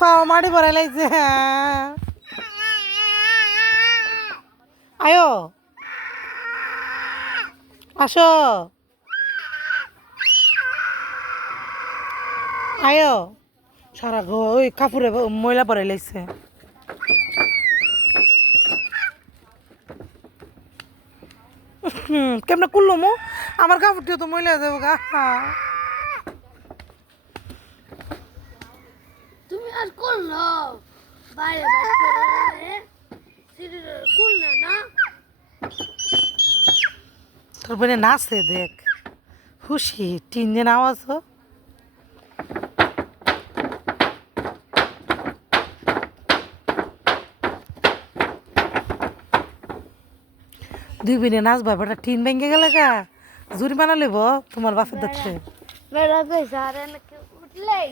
পাও মাটি ভরাই লাগছে আয়ো আসো আয়ো সারা গো ওই কাপড়ে ময়লা পরাই লাগছে কেমনে করলো মো আমার কাপড়টিও তো ময়লা দেবো গা তুমি আর করলো বাইরে বাইরে করলে না তারপরে নাচে দেখ খুশি 3 দিন আওয়াজ দুই বিনে নাচবা বেটা টিন ভেঙে গেলে গা জরিমানা লেব তোমার বাপের দেখছে মেরা কইছে আর নাকি উঠলেই